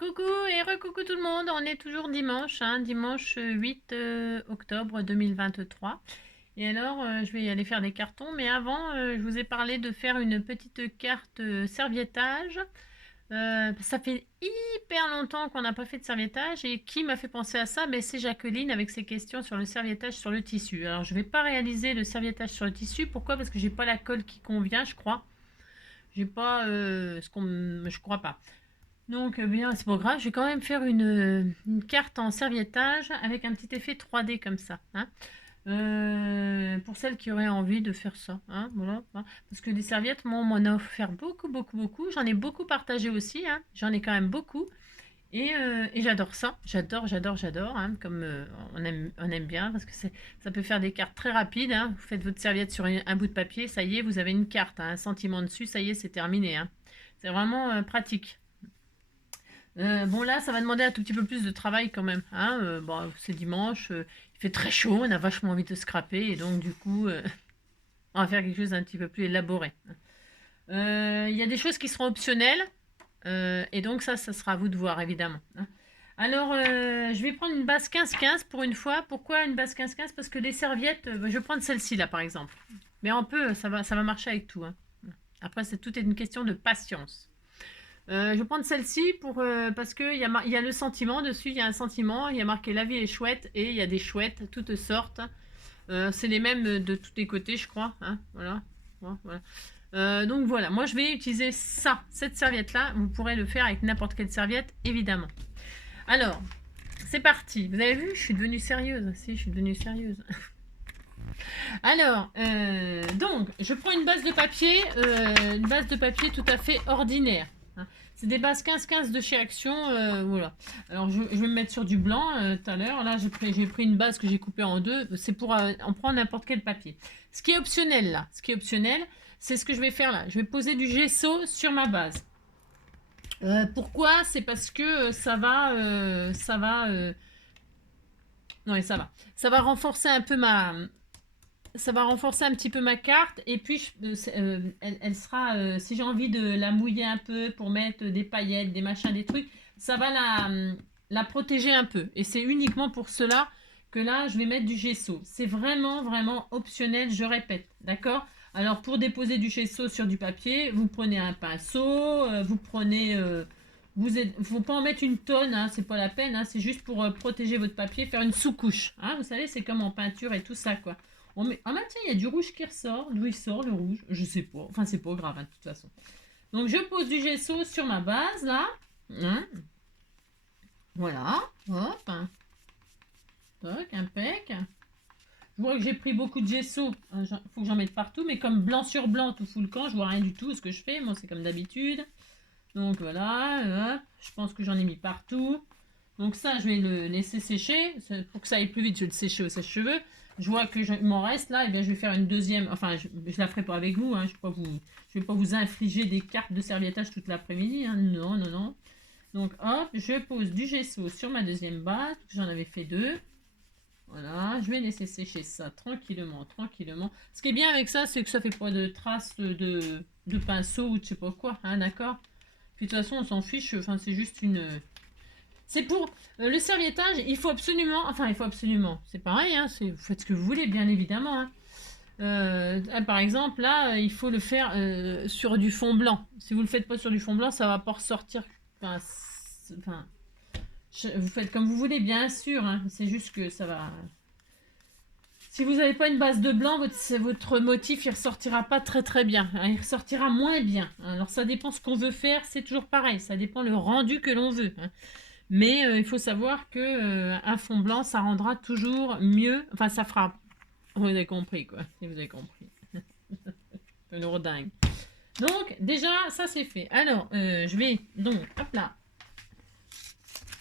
Coucou et recoucou tout le monde, on est toujours dimanche, dimanche 8 octobre 2023. Et alors, je vais y aller faire des cartons, mais avant, je vous ai parlé de faire une petite carte serviettage. Ça fait hyper longtemps qu'on n'a pas fait de serviettage, et qui m'a fait penser à ça? Ben, c'est Jacqueline avec ses questions sur le serviettage sur le tissu. Alors, je ne vais pas réaliser le serviettage sur le tissu, pourquoi? Parce que j'ai pas la colle qui convient, je crois. J'ai pas je crois pas. Donc, bien, c'est pas grave, je vais quand même faire une carte en serviettage avec un petit effet 3D comme ça, hein. Pour celles qui auraient envie de faire ça, hein, voilà, hein. Parce que des serviettes, moi, on m'en a offert beaucoup, beaucoup, beaucoup. J'en ai beaucoup partagé aussi, hein. J'en ai quand même beaucoup. Et j'adore ça. J'adore, j'adore, j'adore, hein. Comme on aime bien, parce que ça peut faire des cartes très rapides, hein. Vous faites votre serviette sur un bout de papier, ça y est, vous avez une carte, hein, un sentiment dessus, ça y est, c'est terminé, hein. C'est vraiment pratique. Bon là, ça va demander un tout petit peu plus de travail quand même, hein. Bon, c'est dimanche, il fait très chaud, on a vachement envie de scraper et donc du coup, on va faire quelque chose d'un petit peu plus élaboré. Il y a des choses qui seront optionnelles et donc ça sera à vous de voir évidemment, hein. Alors, je vais prendre une base 15-15 pour une fois. Pourquoi une base 15-15? Parce que les serviettes, je vais prendre celle-ci là par exemple. Mais on peut, ça va marcher avec tout, hein. Après, tout est une question de patience. Je vais prendre celle-ci parce qu'il y a le sentiment dessus, il y a un sentiment, il y a marqué la vie est chouette et il y a des chouettes, toutes sortes. C'est les mêmes de tous les côtés, je crois, hein, voilà. Voilà. Donc voilà, moi je vais utiliser cette serviette-là. Vous pourrez le faire avec n'importe quelle serviette, évidemment. Alors, c'est parti. Vous avez vu, je suis devenue sérieuse. Si, je suis devenue sérieuse. Alors, donc, je prends une base de papier tout à fait ordinaire, hein. C'est des bases 15-15 de chez Action, voilà. Alors, je vais me mettre sur du blanc tout à l'heure. Là, j'ai pris une base que j'ai coupée en deux. C'est pour en prendre n'importe quel papier. Ce qui est optionnel, là, c'est ce que je vais faire là. Je vais poser du gesso sur ma base. Pourquoi? C'est parce que non, ça va. Ça va renforcer un petit peu ma carte et puis elle sera, si j'ai envie de la mouiller un peu pour mettre des paillettes, des machins, des trucs, ça va la protéger un peu. Et c'est uniquement pour cela que là, je vais mettre du gesso. C'est vraiment, vraiment optionnel, je répète, d'accord? Alors, pour déposer du gesso sur du papier, vous prenez un pinceau, vous prenez... faut pas en mettre une tonne, hein, c'est pas la peine, hein, c'est juste pour protéger votre papier, faire une sous-couche, hein, vous savez, c'est comme en peinture et tout ça, quoi. Ah bah tiens, il y a du rouge qui ressort. D'où il sort le rouge? Je sais pas. Enfin, c'est pas grave, hein, de toute façon. Donc, je pose du gesso sur ma base, là. Hein. Voilà. Hop. Toc, impec. Je vois que j'ai pris beaucoup de gesso. Faut que j'en mette partout. Mais comme blanc sur blanc, tout fout le camp, je vois rien du tout ce que je fais. Moi, c'est comme d'habitude. Donc, voilà. Hop. Je pense que j'en ai mis partout. Donc ça, je vais le laisser sécher. Pour que ça aille plus vite, je vais le sécher au sèche-cheveux. Je vois que il m'en reste là, et bien je vais faire une deuxième. Enfin, je la ferai pas avec vous, hein. Je vais pas vous infliger des cartes de serviettage toute l'après-midi, hein. Non, non, non. Donc hop, je pose du gesso sur ma deuxième base. J'en avais fait deux. Voilà, je vais laisser sécher ça tranquillement, tranquillement. Ce qui est bien avec ça, c'est que ça fait pas de traces de pinceau ou de je sais pas quoi, hein, d'accord? Puis de toute façon, on s'en fiche. Enfin, c'est juste une. C'est pour le serviettage, il faut absolument, c'est pareil, hein, vous faites ce que vous voulez, bien évidemment, hein. Par exemple, là, il faut le faire sur du fond blanc. Si vous le faites pas sur du fond blanc, ça va pas ressortir. Enfin, vous faites comme vous voulez, bien sûr, hein, c'est juste que ça va. Si vous n'avez pas une base de blanc, votre motif il ressortira pas très très bien, hein, il ressortira moins bien. Alors ça dépend ce qu'on veut faire, c'est toujours pareil, ça dépend le rendu que l'on veut, hein. Mais il faut savoir que un fond blanc, ça rendra toujours mieux. Enfin, ça fera. Vous avez compris, quoi. Si vous avez compris. Un lourdingue. Donc, déjà, ça c'est fait. Alors, je vais. Donc, hop là.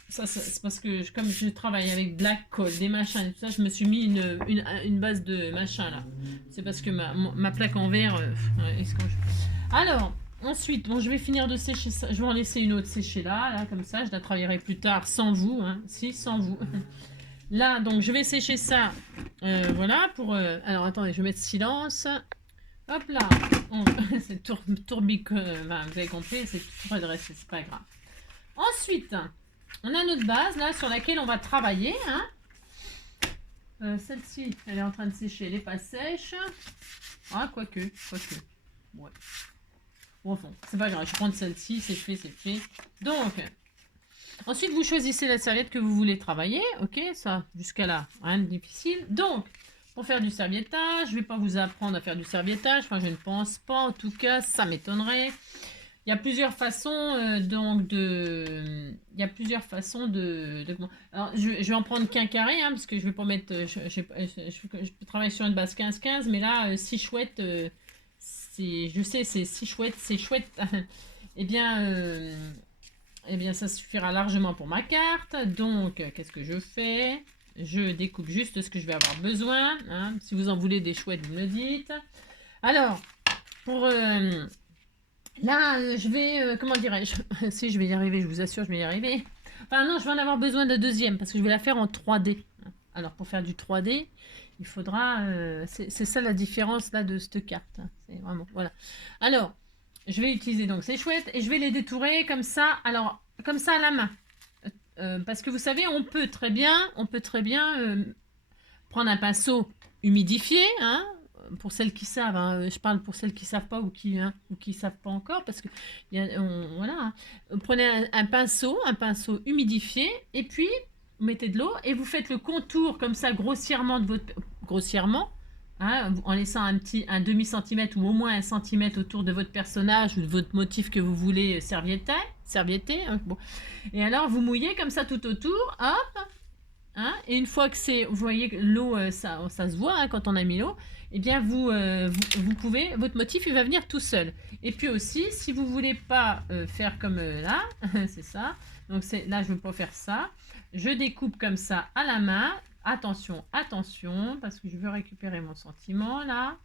Ça, c'est parce que comme je travaille avec Black Code, des machins et tout ça, je me suis mis une base de machin là. C'est parce que ma plaque en verre. Alors, ensuite, bon, je vais finir de sécher ça. Je vais en laisser une autre sécher là, comme ça. Je la travaillerai plus tard sans vous, hein. Si, sans vous. Là, donc, je vais sécher ça. Voilà, alors, attendez, je vais mettre silence. Hop là. C'est tourbique. Vous avez compris, c'est tout redressé, c'est pas grave. Ensuite, on a notre base là sur laquelle on va travailler. Hein. Celle-ci, elle est en train de sécher, elle n'est pas sèche. Ah, quoique. Ouais. Bon, enfin, c'est pas grave, je vais prendre celle-ci, c'est fait. Donc, ensuite, vous choisissez la serviette que vous voulez travailler. Ok, ça, jusqu'à là, rien de difficile. Donc, pour faire du serviettage, je ne vais pas vous apprendre à faire du serviettage. Enfin, je ne pense pas, en tout cas, ça m'étonnerait. Il y a plusieurs façons Il y a plusieurs façons Alors, je vais en prendre qu'un carré, hein, parce que je vais pas mettre... Je travaille sur une base 15-15, mais là, si chouette... je sais, c'est si chouette, c'est chouette. eh bien, ça suffira largement pour ma carte. Donc, qu'est-ce que je fais? Je découpe juste ce que je vais avoir besoin. Hein. Si vous en voulez des chouettes, vous me le dites. Alors, pour... là, je vais... comment dirais-je? Si, je vais y arriver, je vous assure, je vais y arriver. Enfin, non, je vais en avoir besoin de deuxième, parce que je vais la faire en 3D. Alors, pour faire du 3D, il faudra... c'est ça la différence, là, de cette carte. C'est vraiment... Voilà. Alors, je vais utiliser donc ces chouettes, et je vais les détourer comme ça. Alors, comme ça à la main. Parce que vous savez, on peut très bien prendre un pinceau humidifié, hein, pour celles qui savent, hein, je parle pour celles qui savent pas ou qui savent pas encore, parce que voilà, hein. Prenez un pinceau humidifié, et puis vous mettez de l'eau et vous faites le contour comme ça grossièrement hein, en laissant un demi centimètre ou au moins 1 centimètre autour de votre personnage ou de votre motif que vous voulez servietter, hein, bon. Et alors vous mouillez comme ça tout autour, hop. Hein, et une fois que c'est, vous voyez l'eau, ça se voit, hein, quand on a mis l'eau, eh bien vous pouvez, votre motif il va venir tout seul. Et puis aussi, si vous voulez pas faire comme là, c'est ça, donc là je ne veux pas faire ça, je découpe comme ça à la main, attention, parce que je veux récupérer mon sentiment là.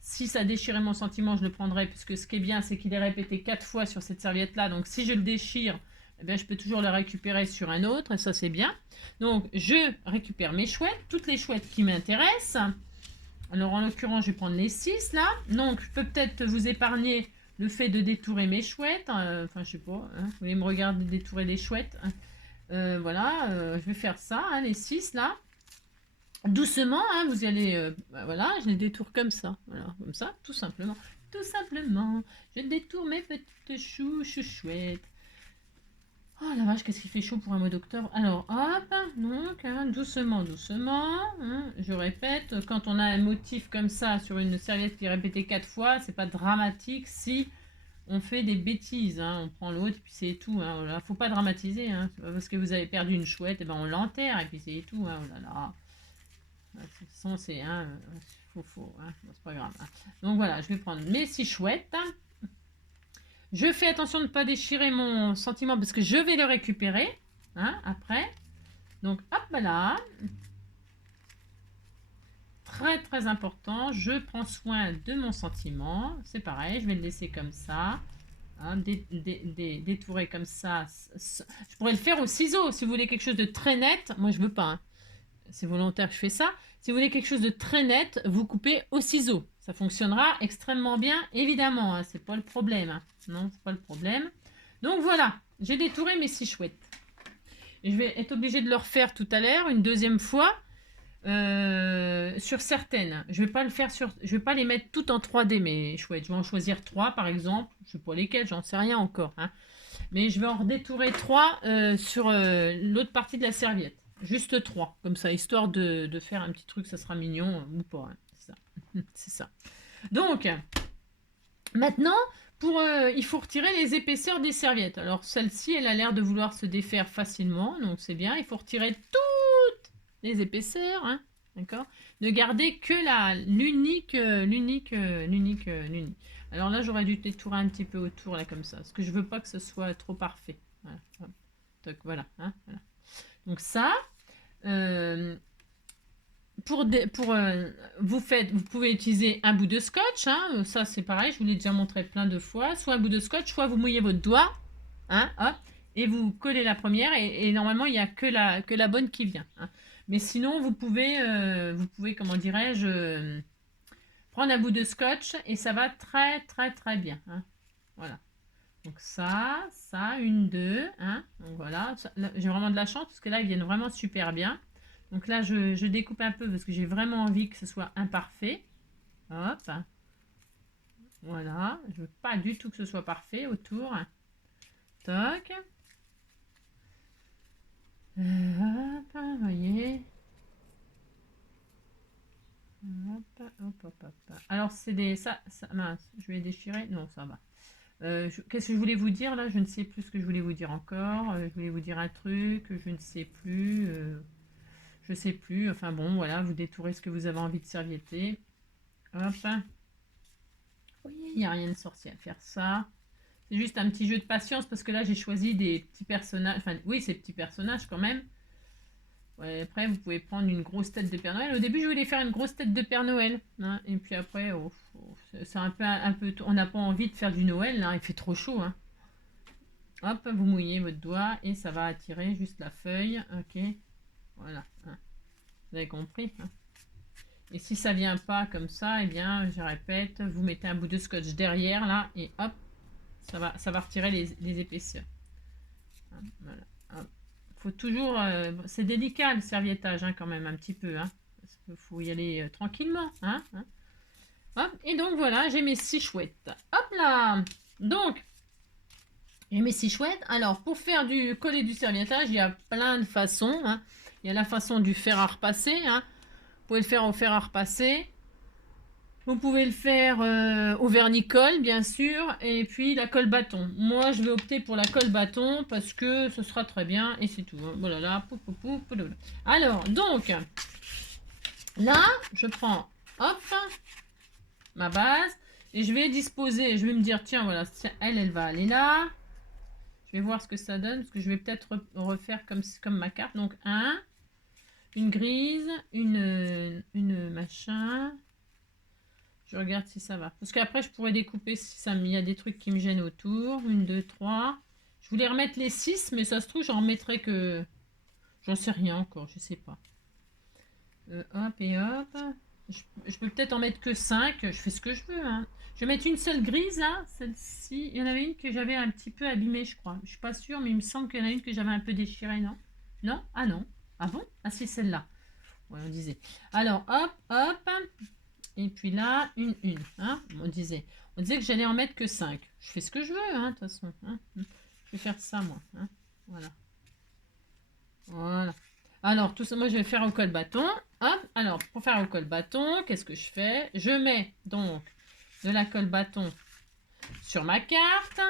Si ça déchirait mon sentiment, je le prendrai, puisque ce qui est bien, c'est qu'il est répété 4 fois sur cette serviette là, donc si je le déchire, eh bien, je peux toujours le récupérer sur un autre, et ça c'est bien. Donc je récupère mes chouettes, toutes les chouettes qui m'intéressent. Alors en l'occurrence, je vais prendre les 6 là. Donc je peux peut-être vous épargner le fait de détourer mes chouettes. Enfin, je sais pas, hein, vous voulez me regarder détourer des chouettes, hein. Voilà, je vais faire ça, hein, les 6 là. Doucement, hein, vous allez... voilà, je les détourne comme ça. Voilà, comme ça, tout simplement. Tout simplement, je détourne mes petites chouettes. Oh la vache, qu'est-ce qu'il fait chaud pour un mois d'octobre. Alors, hop, donc, hein, doucement, hein, je répète, quand on a un motif comme ça sur une serviette qui est répétée 4 fois, c'est pas dramatique si on fait des bêtises, hein, on prend l'autre, puis c'est tout, hein, voilà. Faut pas dramatiser, hein, parce que vous avez perdu une chouette, et ben on l'enterre, et puis c'est tout, hein, oh là là. De toute façon, c'est, hein, faux, hein, bon, c'est pas grave, hein. Donc voilà, je vais prendre mes 6 chouettes. Je fais attention de ne pas déchirer mon sentiment parce que je vais le récupérer, hein, après. Donc, hop là. Très, très important. Je prends soin de mon sentiment. C'est pareil, je vais le laisser comme ça. Hein, détourer comme ça. Je pourrais le faire au ciseau si vous voulez quelque chose de très net. Moi, je veux pas, hein. C'est volontaire que je fais ça. Si vous voulez quelque chose de très net, vous coupez au ciseau. Ça fonctionnera extrêmement bien, évidemment, hein, c'est pas le problème, hein. Non, c'est pas le problème. Donc voilà, j'ai détouré mes 6 chouettes. Et je vais être obligée de le refaire tout à l'heure, une deuxième fois, sur certaines. Je vais pas les mettre toutes en 3D, mes chouettes. Je vais en choisir 3, par exemple. Je sais pas lesquelles, j'en sais rien encore, hein. Mais je vais en redétourer 3 sur l'autre partie de la serviette. Juste 3, comme ça, histoire de faire un petit truc, ça sera mignon ou pas, hein. C'est ça. C'est ça. Donc, maintenant, il faut retirer les épaisseurs des serviettes. Alors, celle-ci, elle a l'air de vouloir se défaire facilement, donc c'est bien. Il faut retirer toutes les épaisseurs, hein, d'accord. Ne garder que l'unique. Alors là, j'aurais dû détourer un petit peu autour, là, comme ça, parce que je veux pas que ce soit trop parfait. Voilà, donc, voilà, hein, voilà. Donc ça, vous pouvez utiliser un bout de scotch, hein, ça c'est pareil, je vous l'ai déjà montré plein de fois, soit un bout de scotch, soit vous mouillez votre doigt, hein, hop, et vous collez la première, et normalement il n'y a que la bonne qui vient, hein. Mais sinon vous pouvez comment dirais-je, prendre un bout de scotch, et ça va très très très bien, hein. Voilà. Donc ça, une, deux, hein. Donc voilà, j'ai vraiment de la chance parce que là, ils viennent vraiment super bien. Donc là, je découpe un peu parce que j'ai vraiment envie que ce soit imparfait. Hop. Voilà, je veux pas du tout que ce soit parfait autour. Toc. Hop, vous voyez. Hop, hop, hop, hop. Alors, c'est des... Ça, mince, je vais déchirer. Non, ça va. Qu'est-ce que je voulais vous dire là? Je ne sais plus ce que je voulais vous dire encore. Je voulais vous dire un truc, je ne sais plus. Je sais plus. Enfin bon, voilà, vous détourez ce que vous avez envie de servietter. Hop. Vous voyez, il n'y a rien de sorcier à faire ça. C'est juste un petit jeu de patience parce que là, j'ai choisi des petits personnages. Enfin, oui, ces petits personnages quand même. Ouais, après, vous pouvez prendre une grosse tête de Père Noël. Au début, je voulais faire une grosse tête de Père Noël. Hein, et puis après, c'est un peu, on n'a pas envie de faire du Noël. Là, il fait trop chaud. Hein. Hop, vous mouillez votre doigt et ça va attirer juste la feuille. Ok, voilà. Hein. Vous avez compris. Hein. Et si ça vient pas comme ça, eh bien, je répète, vous mettez un bout de scotch derrière là et hop, ça va retirer les épaisseurs. Hein, voilà. Hop. Faut toujours, c'est délicat le serviettage hein, quand même un petit peu. Hein, parce qu'il faut y aller tranquillement. Hein, hein. Hop, et donc voilà, j'ai mes 6 chouettes. Hop là. Donc j'ai mes 6 chouettes. Alors pour faire du coller du serviettage, il y a plein de façons. Hein. Il y a la façon du fer à repasser. Hein. Vous pouvez le faire au fer à repasser. Vous pouvez le faire au vernicole, bien sûr, et puis la colle bâton. Moi, je vais opter pour la colle bâton parce que ce sera très bien et c'est tout. Hein. Voilà, là, alors, donc, là, je prends, hop, ma base et je vais disposer. Je vais me dire, tiens, voilà, elle va aller là. Je vais voir ce que ça donne parce que je vais peut-être refaire comme ma carte. Donc, une grise, une machin. Je regarde si ça va. Parce qu'après, je pourrais découper si ça il y a des trucs qui me gênent autour. 1, 2, 3. Je voulais remettre les 6, mais ça se trouve, j'en remettrai que... J'en sais rien encore, je sais pas. Hop et hop. Je peux peut-être en mettre que 5. Je fais ce que je veux. Hein. Je vais mettre une seule grise, là. Celle-ci. Il y en avait une que j'avais un petit peu abîmée, je crois. Je suis pas sûre, mais il me semble qu'il y en a une que j'avais un peu déchirée, non? Non? Ah non. Ah bon? Ah c'est celle-là. Ouais, on disait. Alors, hop, hop. Et puis là, une. Hein, on disait que j'allais en mettre que 5. Je fais ce que je veux, hein, de toute façon. Hein. Je vais faire ça, moi. Hein. Voilà. Voilà. Alors, tout ça, moi, je vais faire au colle bâton. Hop. Alors, pour faire au colle bâton, qu'est-ce que je fais? Je mets donc de la colle bâton sur ma carte.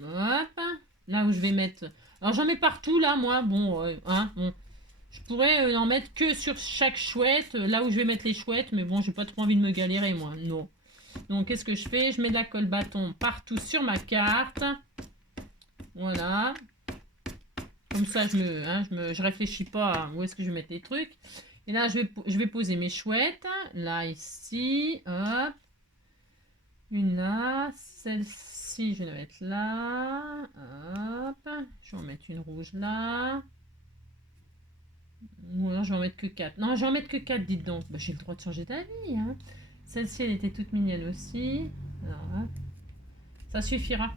Hop. Là où je vais mettre... Alors, j'en mets partout, là, moi. Bon, hein, bon. Je pourrais en mettre que sur chaque chouette, là où je vais mettre les chouettes, mais bon, j'ai pas trop envie de me galérer, moi. Non. Donc, qu'est-ce que je fais? Je mets de la colle bâton partout sur ma carte. Voilà. Comme ça, je réfléchis pas à où est-ce que je vais mettre les trucs. Et là, je vais poser mes chouettes. Là, ici. Hop. Une là. Celle-ci, je vais la mettre là. Hop. Je vais en mettre une rouge là. Ou alors je vais en mettre que 4. Non, je vais en mettre que 4, dites donc. Bah, j'ai le droit de changer d'avis. Hein. Celle-ci, elle était toute mignonne aussi. Alors, hein. Ça suffira.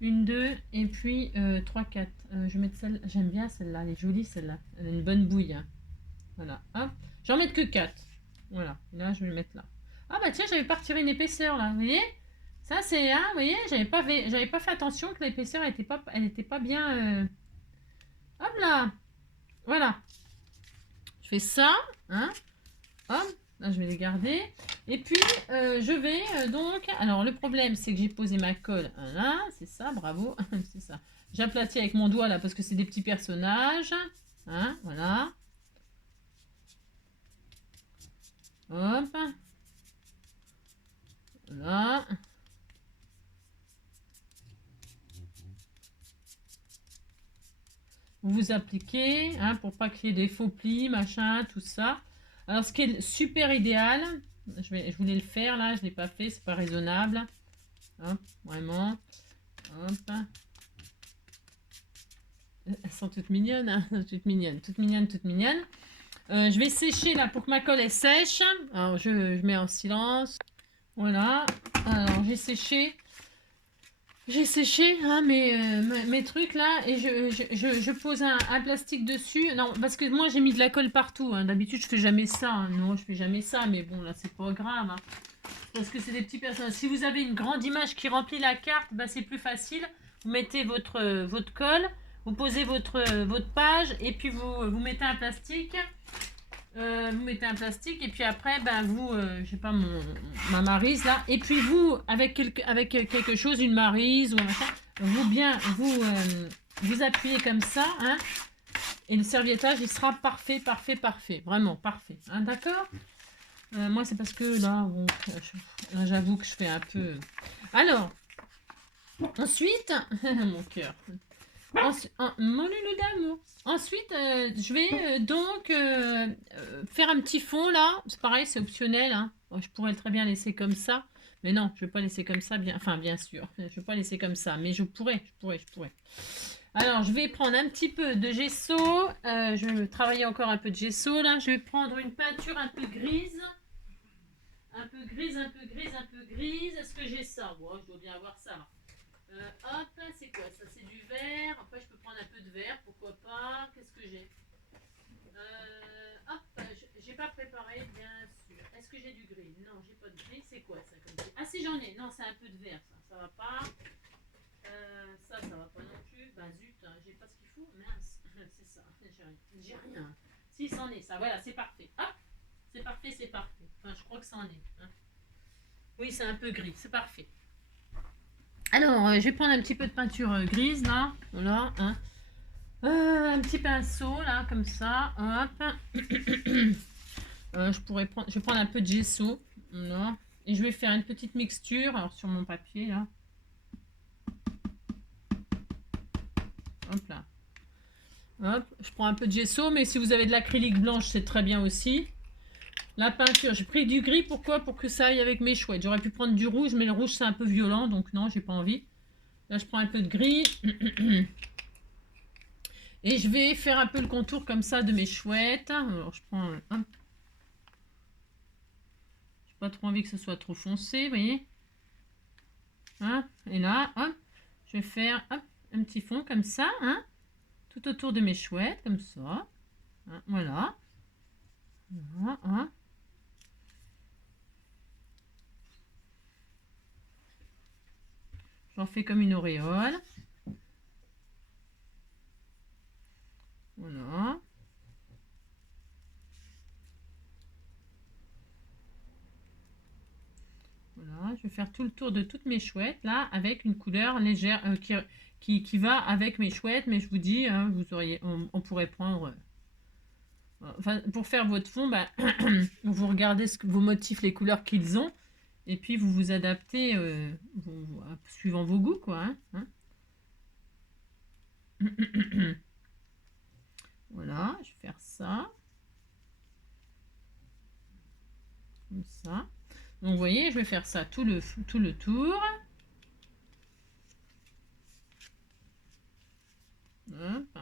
1, 2, et puis 3, 4. Je vais mettre celle. J'aime bien celle-là. Elle est jolie, celle-là. Elle a une bonne bouille. Hein. Voilà. Hop. J'en mets que 4. Voilà. Et là, je vais le mettre là. Ah bah tiens, j'avais pas retiré une épaisseur là. Vous voyez? Ça, c'est. Hein, vous voyez? J'avais pas fait attention que l'épaisseur, elle était pas bien. Hop là. Voilà. Je fais ça, hein, hop, là je vais les garder. Et puis je vais donc, alors le problème c'est que j'ai posé ma colle là, c'est ça, bravo, c'est ça. J'aplatis avec mon doigt là parce que c'est des petits personnages, hein, voilà. Hop, voilà. Vous appliquez, hein, pour pas qu'il y ait des faux plis, machin, tout ça. Alors, ce qui est super idéal, je voulais le faire là, je l'ai pas fait, c'est pas raisonnable. Hop, vraiment. Hop. Elles sont toutes mignonnes, hein, toutes mignonnes, toutes mignonnes, toutes mignonnes. Je vais sécher là pour que ma colle elle sèche. Alors, je mets en silence. Voilà. Alors, j'ai séché hein, mes trucs là et je pose un plastique dessus. Non, parce que moi j'ai mis de la colle partout. Hein. D'habitude je fais jamais ça. Hein. Non, je fais jamais ça, mais bon là c'est pas grave. Hein. Parce que c'est des petits personnages. Si vous avez une grande image qui remplit la carte, bah, c'est plus facile. Vous mettez votre colle, vous posez votre page et puis vous mettez un plastique. Vous mettez un plastique et puis après ben vous je sais pas ma maryse là et puis vous avec quelque chose une maryse ou un machin vous appuyez comme ça hein, et le serviettage il sera parfait vraiment parfait hein, d'accord. Moi c'est parce que là bon, là j'avoue que je fais un peu alors ensuite mon cœur. Mon loulou d'amour. Ensuite, je vais donc faire un petit fond là. C'est pareil, c'est optionnel. Hein. Bon, je pourrais très bien laisser comme ça. Mais non, je ne vais pas laisser comme ça. Enfin, bien sûr. Je ne vais pas laisser comme ça. Mais je pourrais. Alors, je vais prendre un petit peu de gesso. Je vais travailler encore un peu de gesso là. Je vais prendre une peinture un peu grise. Un peu grise. Est-ce que j'ai ça? Bon, je dois bien avoir ça. Hop, c'est quoi ça? C'est du vert. Après, je peux prendre un peu de vert, pourquoi pas. Qu'est-ce que j'ai? Hop, j'ai pas préparé, bien sûr. Est-ce que j'ai du gris? Non, j'ai pas de gris. C'est quoi ça comme gris? Ah, si j'en ai. Non, c'est un peu de vert, ça. Ça va pas. Ça va pas non plus. Ben zut, hein, j'ai pas ce qu'il faut. Mince, c'est ça. J'ai rien. Si, c'en est, ça. Voilà, c'est parfait. Hop, c'est parfait. Enfin, je crois que ça en est. Hein. Oui, c'est un peu gris. C'est parfait. Alors, je vais prendre un petit peu de peinture grise là, voilà, hein. Un petit pinceau là, comme ça, hop. Je vais prendre un peu de gesso, voilà. Et je vais faire une petite mixture, alors sur mon papier là. Hop là. Hop, je prends un peu de gesso, mais si vous avez de l'acrylique blanche, c'est très bien aussi. La peinture, j'ai pris du gris, pourquoi? Pour que ça aille avec mes chouettes. J'aurais pu prendre du rouge, mais le rouge c'est un peu violent, donc non, j'ai pas envie. Là, je prends un peu de gris. Et je vais faire un peu le contour comme ça de mes chouettes. Alors, je prends un... J'ai pas trop envie que ce soit trop foncé, vous voyez. Hein, et là, hop, je vais faire hop, un petit fond comme ça, hein, tout autour de mes chouettes, comme ça. Hein, voilà. Voilà, hein. J'en fais comme une auréole. Voilà. Voilà, je vais faire tout le tour de toutes mes chouettes, là, avec une couleur légère qui va avec mes chouettes, mais je vous dis, hein, on pourrait prendre... Enfin, pour faire votre fond, bah, vous regardez vos motifs, les couleurs qu'ils ont, et puis vous vous adaptez suivant vos goûts, quoi. Hein. Voilà, je vais faire ça. Comme ça. Donc, vous voyez, je vais faire ça tout le tour. Hop.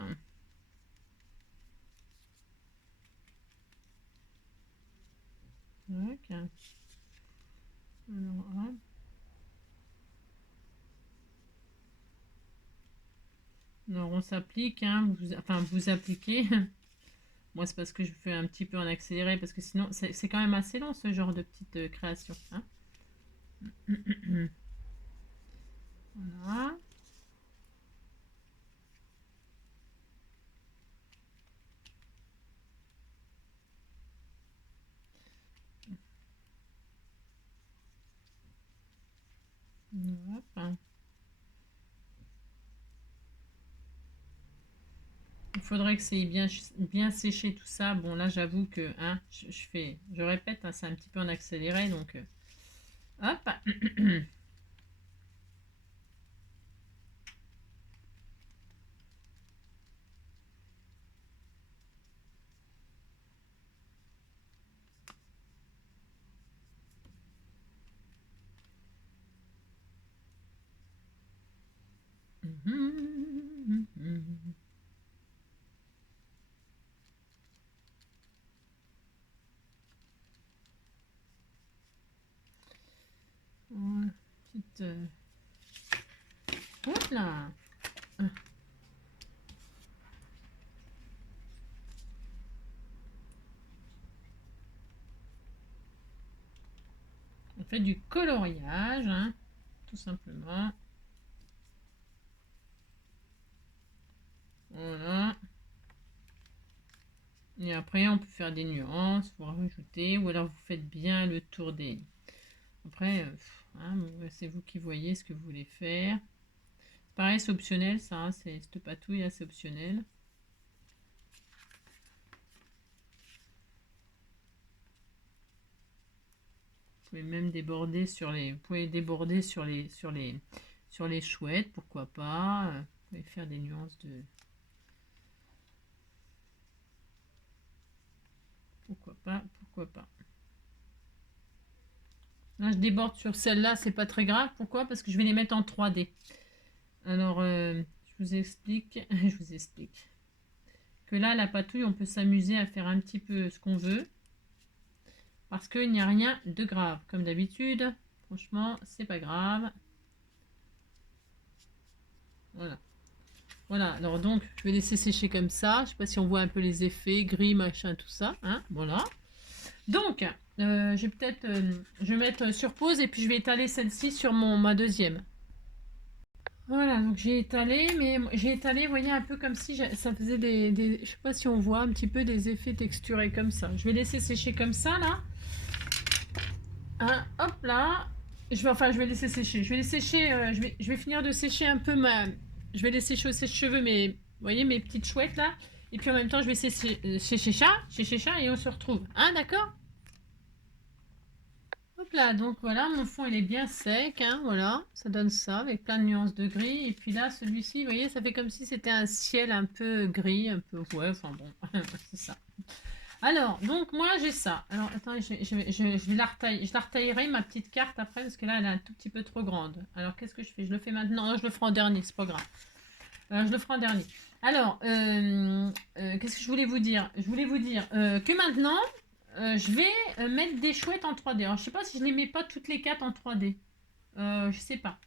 Ok. Alors, hop. Alors, on s'applique, hein, vous appliquez. Moi, c'est parce que je fais un petit peu en accéléré, parce que sinon, c'est quand même assez long, ce genre de petite création. Hein. Voilà. Hop. Il faudrait que c'est bien séché tout ça. Bon, là, j'avoue que hein, je répète, hein, c'est un petit peu en accéléré, donc hop. petite... Hop là. On fait du coloriage, hein, tout simplement. Voilà. Et après, on peut faire des nuances, vous rajouter, ou alors vous faites bien le tour des... Après, hein, c'est vous qui voyez ce que vous voulez faire. Pareil, c'est optionnel, ça, hein, c'est cette patouille, là, c'est optionnel. Vous pouvez même déborder sur les... Vous pouvez déborder sur les chouettes, pourquoi pas. Vous pouvez faire des nuances de... Pourquoi pas, pourquoi pas. Là, je déborde sur celle-là, c'est pas très grave. Pourquoi? Parce que je vais les mettre en 3D. Alors, je vous explique. Je vous explique. Que là, la patouille, on peut s'amuser à faire un petit peu ce qu'on veut. Parce qu'il n'y a rien de grave. Comme d'habitude, franchement, c'est pas grave. Voilà. Voilà, alors donc, je vais laisser sécher comme ça. Je sais pas si on voit un peu les effets, gris, machin, tout ça. Hein, voilà. Donc, je vais mettre sur pause et puis je vais étaler celle-ci sur ma deuxième. Voilà, donc j'ai étalé, mais j'ai étalé, vous voyez, un peu comme si ça faisait je sais pas si on voit un petit peu des effets texturés comme ça. Je vais laisser sécher comme ça, là. Hein, hop là. Je vais laisser sécher. Je vais les sécher, je vais finir de sécher un peu Je vais laisser chausser les cheveux, vous voyez, mes petites chouettes, là. Et puis en même temps, je vais sécher ça, et on se retrouve. Hein, d'accord? Hop là, donc voilà, mon fond il est bien sec, hein, voilà, ça donne ça avec plein de nuances de gris. Et puis là, celui-ci, vous voyez, ça fait comme si c'était un ciel un peu gris, un peu, ouais, enfin bon, c'est ça. Alors, donc moi j'ai ça. Alors, attendez, je la retaillerai ma petite carte après parce que là, elle est un tout petit peu trop grande. Alors, qu'est-ce que je fais? Je le fais maintenant? Non, je le ferai en dernier, c'est pas grave. Je le ferai en dernier. Alors, qu'est-ce que je voulais vous dire? Je voulais vous dire que maintenant, je vais mettre des chouettes en 3D. Alors, je sais pas si je les mets pas toutes les 4 en 3D. Je sais pas.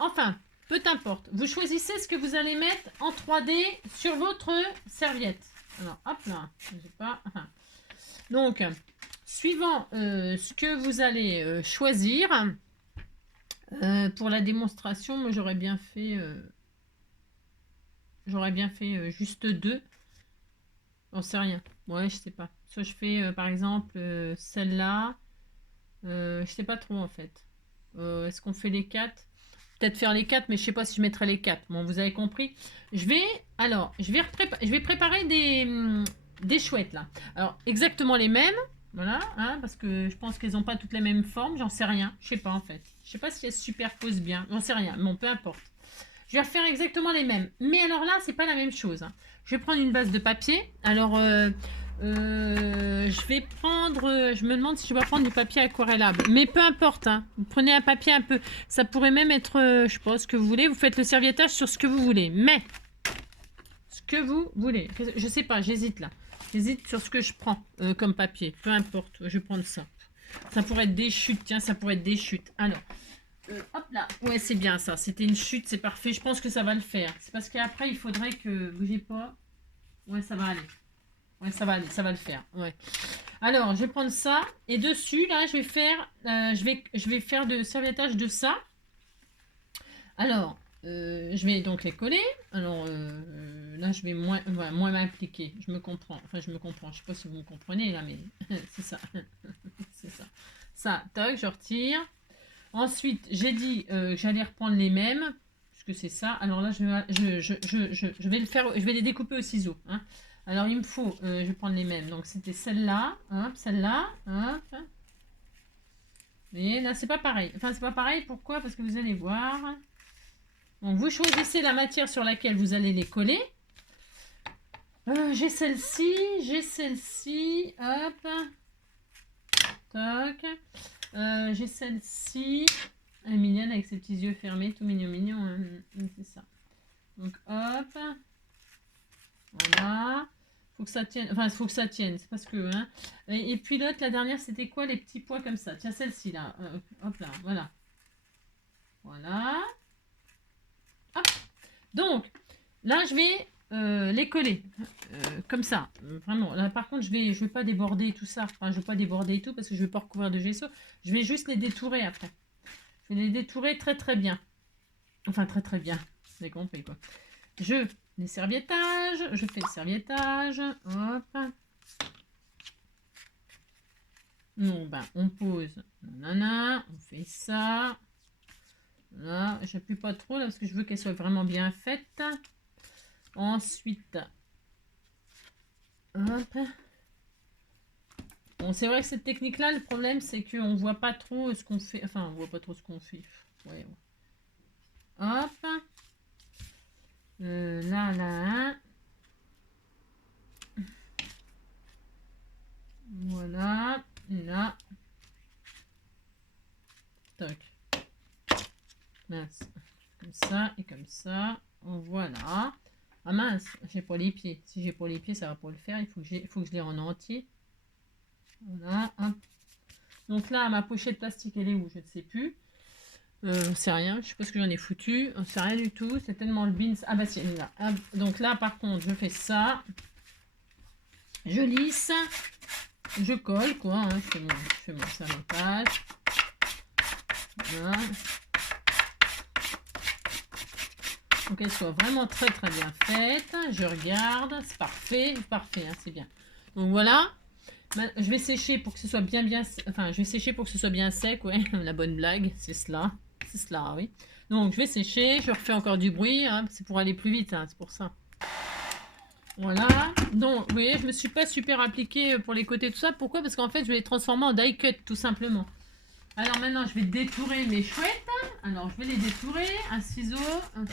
Enfin, peu importe. Vous choisissez ce que vous allez mettre en 3D sur votre serviette. Alors, hop là. Je sais pas. Donc, suivant ce que vous allez choisir, pour la démonstration, moi j'aurais bien fait... juste 2. J'en sais rien. Ouais, je sais pas. Soit je fais par exemple celle-là. Je sais pas trop en fait. Est-ce qu'on fait les 4? Peut-être faire les 4, mais je sais pas si je mettrai les 4. Bon, vous avez compris. Je vais préparer des chouettes là. Alors, exactement les mêmes. Voilà, hein, parce que je pense qu'elles n'ont pas toutes la même forme. J'en sais rien. Je sais pas en fait. Je sais pas si elles se superposent bien. J'en sais rien. Bon, peu importe. Je vais refaire exactement les mêmes. Mais alors là, c'est pas la même chose. Hein. Je vais prendre une base de papier. Alors, je vais prendre... je me demande si je vais prendre du papier aquarellable. Mais peu importe. Hein. Vous prenez un papier un peu... Ça pourrait même être... je sais pas ce que vous voulez. Vous faites le serviettage sur ce que vous voulez. Mais... Ce que vous voulez. Je sais pas, j'hésite là. J'hésite sur ce que je prends comme papier. Peu importe. Je vais prendre ça. Ça pourrait être des chutes. Tiens, ça pourrait être des chutes. Alors... hop là, ouais c'est bien ça, c'était une chute, c'est parfait, je pense que ça va le faire. C'est parce qu'après il faudrait que, bougez pas, ouais ça va aller, ouais ça va aller, ça va le faire, ouais. Alors je vais prendre ça, et dessus là je vais faire de serviettage de ça. Alors, je vais donc les coller, alors là je vais moins m'impliquer, je me comprends, je sais pas si vous me comprenez là, mais c'est ça, c'est ça. Ça, toc, je retire. Ensuite, j'ai dit que j'allais reprendre les mêmes, puisque c'est ça. Alors là, je vais le faire, je vais les découper au ciseau. Hein. Alors, il me faut, je vais prendre les mêmes. Donc, c'était celle-là, celle-là, hop. Mais là, c'est pas pareil. Enfin, c'est pas pareil. Pourquoi? Parce que vous allez voir. Donc, vous choisissez la matière sur laquelle vous allez les coller. J'ai celle-ci, hop. Toc. J'ai celle-ci. Elle est mignonne avec ses petits yeux fermés, tout mignon, hein. C'est ça. Donc hop, voilà. Faut que ça tienne, enfin il faut que ça tienne, c'est parce que, hein. Et puis l'autre, la dernière, c'était quoi? Les petits pois comme ça. Tiens, celle-ci là, hop là, voilà. Voilà. Hop. Donc, là, je vais les coller. Comme ça. Vraiment. Là, par contre, je vais pas déborder tout ça. Enfin, je vais pas déborder et tout parce que je vais pas recouvrir de gesso. Je vais juste les détourer après. Je vais les détourer très très bien. Enfin, très très bien. Vous avez compris, quoi. Les serviettages. Je fais le serviettage. Hop. Non, ben, on pose. Nanana. On fait ça. Là, j'appuie pas trop là parce que je veux qu'elle soit vraiment bien faite. Ensuite, hop. Bon, c'est vrai que cette technique-là, le problème, c'est qu'on voit pas trop ce qu'on fait. Enfin, on voit pas trop ce qu'on fait. Ouais, ouais. Hop. Là, là. Voilà. Là. Toc. Mince. Comme ça et comme ça. Voilà. Ah mince, j'ai pas les pieds. Si j'ai pas les pieds, ça va pas le faire. Il faut que je les rende entiers. Voilà. Hop. Donc là, ma pochette plastique, elle est où? Je ne sais plus. On sait rien. Je sais pas ce que j'en ai foutu. On sait rien du tout. C'est tellement le beans. Ah bah si, elle est là. Hop. Donc là, par contre, je fais ça. Je lisse. Je colle, quoi. Hein. Je fais mon serre-montage. Voilà. Donc qu'elle soit vraiment très très bien faite. Je regarde. C'est parfait. Parfait, hein, c'est bien. Donc voilà. Je vais sécher pour que ce soit bien. Enfin, je vais sécher pour que ce soit bien sec. Ouais, la bonne blague. C'est cela. C'est cela, oui. Donc je vais sécher. Je refais encore du bruit. Hein. C'est pour aller plus vite. Hein, c'est pour ça. Voilà, donc vous voyez, je me suis pas super appliquée pour les côtés tout ça. Pourquoi? Parce qu'en fait, je vais les transformer en die cut tout simplement. Alors maintenant, je vais détourer mes chouettes. Alors je vais les détourer, un ciseau, hop,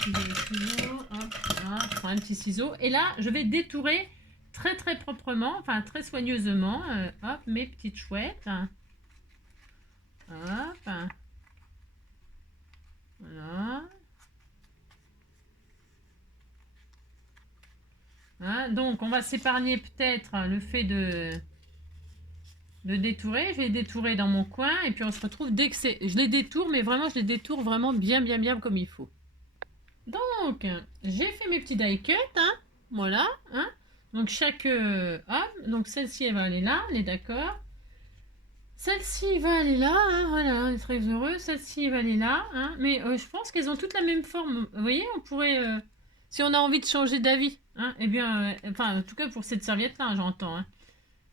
là, je prends un petit ciseau. Et là, je vais détourer très très proprement, enfin très soigneusement, hop, mes petites chouettes. Hop, voilà. Hein, donc on va s'épargner peut-être le fait de détourer. Je vais les détourer dans mon coin et puis on se retrouve dès que c'est... Je les détourne, mais vraiment je les détourne vraiment bien comme il faut. Donc j'ai fait mes petits die cut, hein, voilà, hein. Donc chaque... hop, donc celle-ci elle va aller là, on est d'accord. Celle-ci va aller là, hein, voilà, on est très heureux. Celle-ci va aller là, hein, mais je pense qu'elles ont toutes la même forme. Vous voyez, on pourrait... si on a envie de changer d'avis, hein, eh bien, enfin en tout cas pour cette serviette-là, hein, j'entends, hein.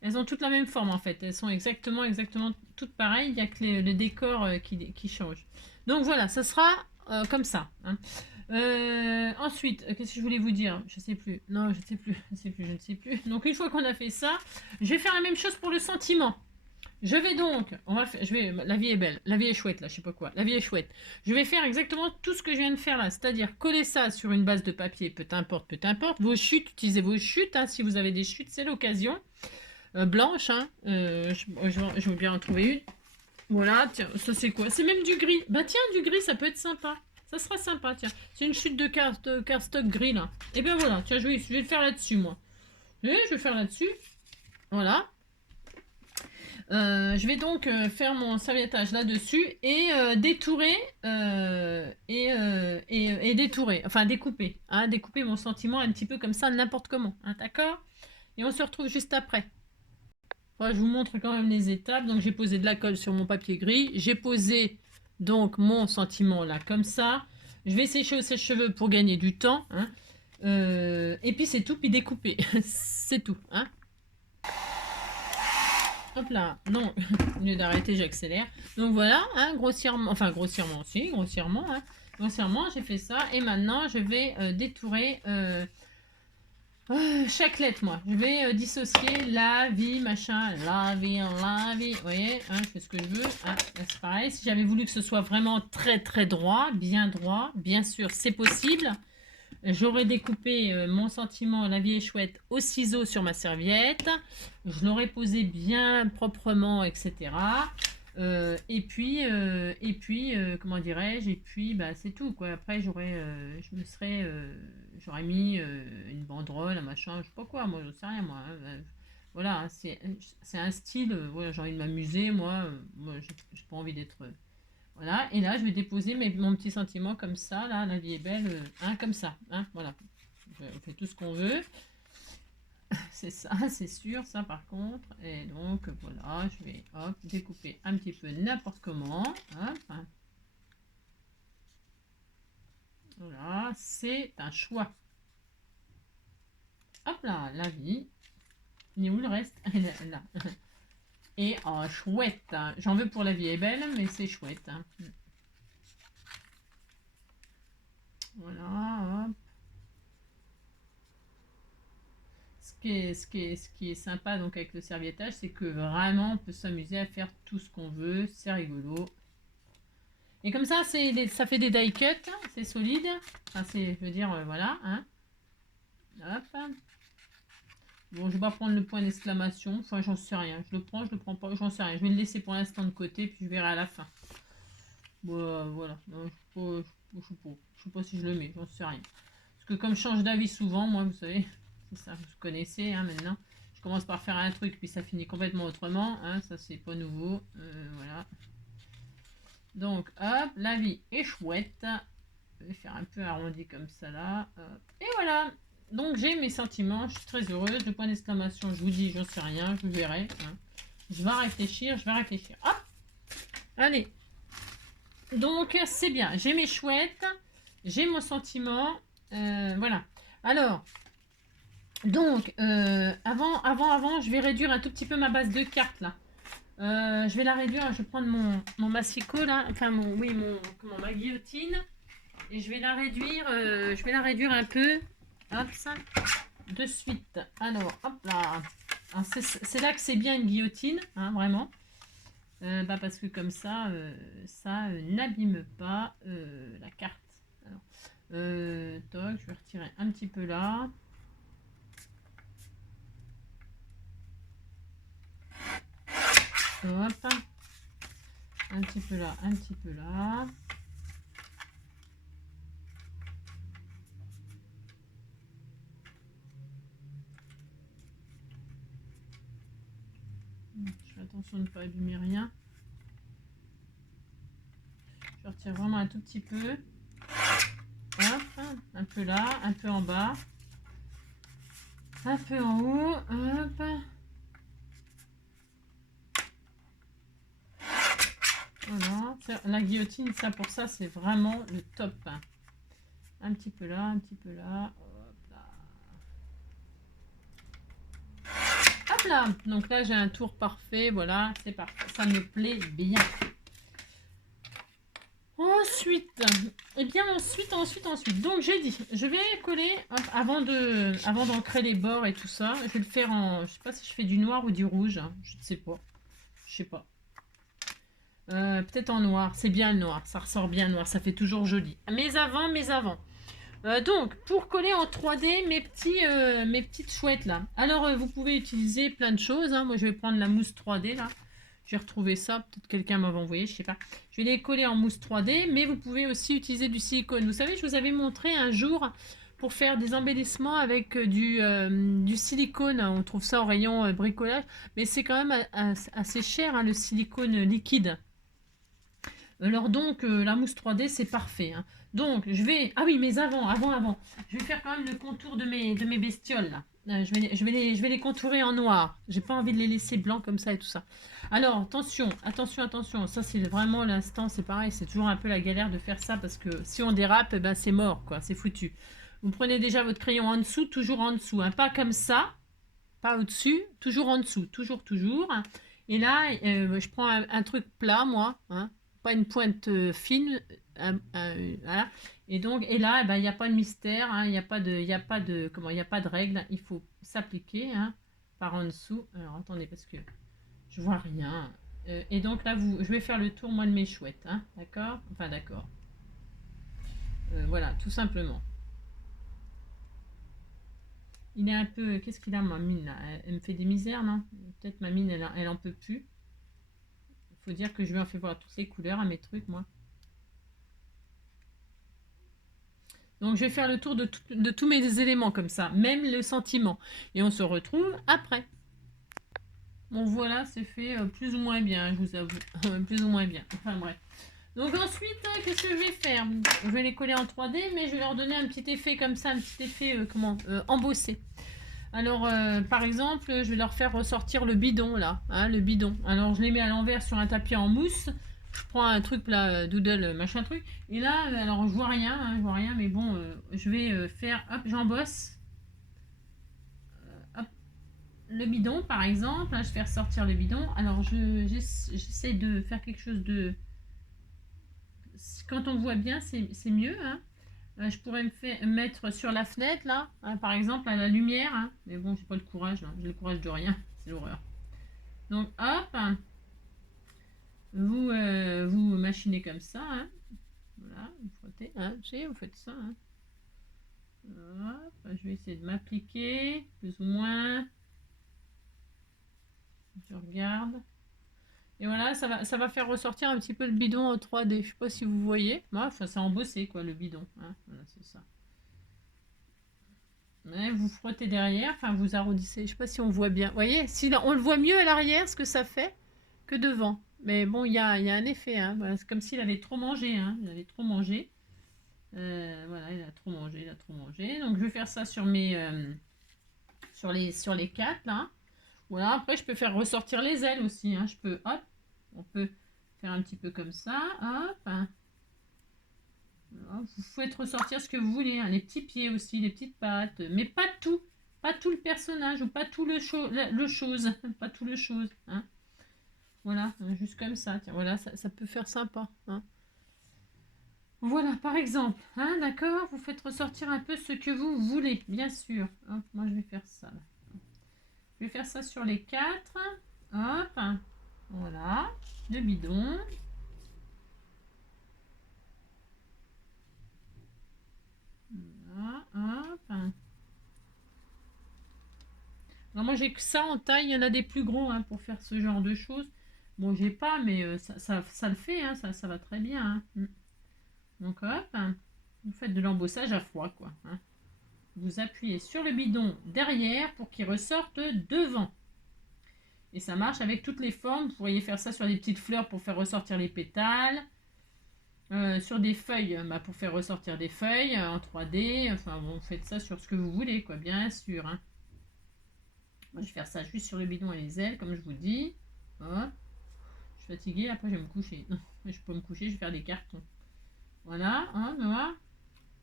Elles ont toutes la même forme en fait. Elles sont exactement toutes pareilles. Il n'y a que le décor qui change. Donc voilà, ça sera comme ça. Hein. Ensuite, qu'est-ce que je voulais vous dire? Je sais plus. Non, je ne sais plus. Donc une fois qu'on a fait ça, je vais faire la même chose pour le sentiment. Je vais donc, la vie est belle, la vie est chouette là, je sais pas quoi, la vie est chouette. Je vais faire exactement tout ce que je viens de faire là, c'est-à-dire coller ça sur une base de papier, peu importe. Vos chutes, utilisez vos chutes, hein, si vous avez des chutes, c'est l'occasion. Blanche, hein. Je veux bien en trouver une. Voilà, tiens, ça c'est quoi? C'est même du gris. Bah tiens, du gris, ça peut être sympa. Ça sera sympa, tiens. C'est une chute de cardstock gris, là. Et bien voilà, tiens, je vais le faire là-dessus, moi. Oui, je vais le faire là-dessus. Voilà. Je vais donc faire mon serviettage là-dessus et détourer et détourer, enfin découper. Hein, découper mon sentiment un petit peu comme ça, n'importe comment. Hein, d'accord? Et on se retrouve juste après. Voilà, je vous montre quand même les étapes. Donc j'ai posé de la colle sur mon papier gris. J'ai posé donc mon sentiment là comme ça. Je vais sécher au sèche-cheveux pour gagner du temps. Hein. Et puis c'est tout, puis découper. C'est tout. Hein. Hop là, non, au lieu d'arrêter, j'accélère. Donc voilà, hein, grossièrement, enfin grossièrement aussi, grossièrement, hein. Grossièrement, j'ai fait ça. Et maintenant, je vais détourer chaque lettre, moi. Je vais dissocier la vie, machin, la vie. Vous voyez, hein, je fais ce que je veux. Ah, c'est pareil. Si j'avais voulu que ce soit vraiment très droit, bien sûr, c'est possible. J'aurais découpé mon sentiment, la vie est chouette, au ciseau sur ma serviette. Je l'aurais posé bien proprement, etc. Comment dirais-je? Et puis, bah, c'est tout, quoi. Après, j'aurais mis une banderole, un machin, je sais pas quoi, moi, je sais rien, moi. Hein. Voilà, c'est un style, voilà, j'ai envie de m'amuser, moi j'ai pas envie d'être... Voilà, et là, je vais déposer mon petit sentiment comme ça, là, la vie est belle, hein, comme ça, hein, voilà. On fait tout ce qu'on veut. C'est ça, c'est sûr, ça par contre. Et donc, voilà, je vais, hop, découper un petit peu n'importe comment. Hop. Voilà, c'est un choix. Hop là, la vie. Et où le reste? Elle est là. Et oh, chouette, hein. J'en veux pour la vie est belle, mais c'est chouette. Hein. Voilà, hop. Ce qui est sympa donc avec le serviettage, c'est que vraiment on peut s'amuser à faire tout ce qu'on veut, c'est rigolo. Et comme ça, ça fait des die cuts, hein, c'est solide. Enfin, je veux dire, voilà. Hein. Hop. Bon, je vais pas prendre le point d'exclamation. Enfin, j'en sais rien. Je le prends, je le prends pas, j'en sais rien. Je vais le laisser pour l'instant de côté, puis je verrai à la fin. Bon, voilà. Non, je sais pas si je le mets, j'en sais rien. Parce que comme je change d'avis souvent, moi, vous savez, c'est ça, vous connaissez hein, maintenant. Je commence par faire un truc, puis ça finit complètement autrement. Hein, ça, c'est pas nouveau. Voilà. Donc, hop, la vie est chouette. Je vais faire un peu arrondi comme ça là. Et voilà. Donc, j'ai mes sentiments. Je suis très heureuse. Le point d'exclamation, je vous dis, j'en sais rien. Je verrai. Hein. Je vais réfléchir. Hop. Allez. Donc, c'est bien. J'ai mes chouettes. J'ai mon sentiment. Voilà. Alors, donc, avant, je vais réduire un tout petit peu ma base de cartes là. Je vais la réduire, je vais prendre mon massico là, enfin ma guillotine, et je vais la réduire un peu, hop ça, de suite. Alors, hop là, c'est là que c'est bien une guillotine, hein, vraiment, parce que comme ça, ça n'abîme pas la carte. Alors, toc, je vais retirer un petit peu là. Hop, un petit peu là, un petit peu là. Je fais attention de ne pas abîmer rien. Je retire vraiment un tout petit peu. Hop, un peu là, un peu en bas. Un peu en haut. Hop. Voilà. La guillotine, ça pour ça, c'est vraiment le top. Un petit peu là, un petit peu là. Hop là. Hop là. Donc là, j'ai un tour parfait. Voilà, c'est parfait. Ça me plaît bien. Ensuite, et bien ensuite. Donc j'ai dit, je vais coller hop, avant d'ancrer les bords et tout ça. Je vais le faire en, je sais pas si je fais du noir ou du rouge. Hein, je ne sais pas. Je sais pas. Peut-être en noir. C'est bien le noir. Ça ressort bien noir. Ça fait toujours joli. Mes avant. Donc, pour coller en 3D mes petites chouettes là. Alors, vous pouvez utiliser plein de choses. Hein. Moi, je vais prendre la mousse 3D là. J'ai retrouvé ça. Peut-être quelqu'un m'avait envoyé, je sais pas. Je vais les coller en mousse 3D, mais vous pouvez aussi utiliser du silicone. Vous savez, je vous avais montré un jour pour faire des embellissements avec du silicone. On trouve ça au rayon bricolage, mais c'est quand même assez cher hein, le silicone liquide. Alors donc, la mousse 3D, c'est parfait. Hein. Donc, je vais... Ah oui, mais avant. Je vais faire quand même le contour de mes bestioles, là. Je vais les contourer en noir. J'ai pas envie de les laisser blancs comme ça et tout ça. Alors, attention. Ça, c'est vraiment l'instant, c'est pareil. C'est toujours un peu la galère de faire ça parce que si on dérape, eh ben, c'est mort, quoi. C'est foutu. Vous prenez déjà votre crayon en dessous, toujours en dessous. Hein. Pas comme ça, pas au-dessus, toujours en dessous. Toujours. Et là, je prends un truc plat, moi, hein, pas une pointe fine. Voilà. Et là, il n'y a pas de mystère, hein, il n'y a pas de règle. Il faut s'appliquer hein, par en dessous. Alors, attendez, parce que je vois rien. Et donc là, je vais faire le tour, moi, de mes chouettes. Hein, d'accord? Enfin, d'accord. Voilà, tout simplement. Il est un peu... Qu'est-ce qu'il a, ma mine, là? Elle me fait des misères, non? Peut-être ma mine, elle en peut plus. Il faut dire que je lui en fais voir toutes les couleurs à mes trucs, moi. Donc, je vais faire le tour de tous mes éléments comme ça, même le sentiment. Et on se retrouve après. Bon, voilà, c'est fait plus ou moins bien, je vous avoue. Plus ou moins bien. Enfin, bref. Donc ensuite, qu'est-ce que je vais faire? Je vais les coller en 3D, mais je vais leur donner un petit effet comme ça, un petit effet, embossé. Alors, par exemple, je vais leur faire ressortir le bidon, là, hein, le bidon. Alors, je les mets à l'envers sur un tapis en mousse. Je prends un truc là, doodle, machin truc. Et là, alors, je vois rien, hein, je vois rien, mais bon, je vais faire, hop, j'embosse. Hop, le bidon, par exemple. Là, je fais ressortir le bidon. Alors, j'essaie de faire quelque chose de... Quand on voit bien, c'est mieux, hein. Je pourrais mettre sur la fenêtre, là, hein, par exemple, à la lumière. Hein. Mais bon, j'ai pas le courage, là. J'ai le courage de rien. C'est l'horreur. Donc, hop, vous machinez comme ça. Hein. Voilà, vous frottez. Hein. Vous faites ça. Hein. Hop, je vais essayer de m'appliquer, plus ou moins. Je regarde. Et voilà, ça va faire ressortir un petit peu le bidon en 3D. Je sais pas si vous voyez. Enfin, c'est embossé, quoi, le bidon. Hein. Voilà, c'est ça. Ouais, vous frottez derrière, enfin vous arrondissez, je sais pas si on voit bien. Vous voyez, si on le voit mieux à l'arrière ce que ça fait que devant. Mais bon, il y a un effet, hein. Voilà, c'est comme s'il avait trop mangé, hein. Il avait trop mangé. Voilà, il a trop mangé, il a trop mangé. Donc je vais faire ça sur sur les quatre là. Voilà, après je peux faire ressortir les ailes aussi, hein. Je peux, hop, on peut faire un petit peu comme ça, hop. Hein. Vous faites ressortir ce que vous voulez, hein, les petits pieds aussi, les petites pattes, mais pas tout le personnage ou pas tout le chose, pas tout le chose. Hein. Voilà, juste comme ça, tiens, voilà, ça peut faire sympa. Hein. Voilà, par exemple, hein, d'accord, vous faites ressortir un peu ce que vous voulez, bien sûr. Hop, moi je vais faire ça. Là. Je vais faire ça sur les quatre. Hop, voilà, le bidon. Voilà, hop. Alors moi j'ai que ça en taille, il y en a des plus gros hein, pour faire ce genre de choses. Bon j'ai pas mais ça le fait, hein, ça va très bien. Hein. Donc hop, hein, vous faites de l'embossage à froid quoi. Hein. Vous appuyez sur le bidon derrière pour qu'il ressorte devant. Et ça marche avec toutes les formes, vous pourriez faire ça sur des petites fleurs pour faire ressortir les pétales. Sur des feuilles, bah, pour faire ressortir des feuilles en 3D, enfin bon, vous faites ça sur ce que vous voulez quoi, bien sûr. Hein. Moi, je vais faire ça juste sur le bidon et les ailes, comme je vous dis. Hop. Je suis fatiguée, après je vais me coucher. Non, je peux me coucher, je vais faire des cartons. Voilà, hein, voilà.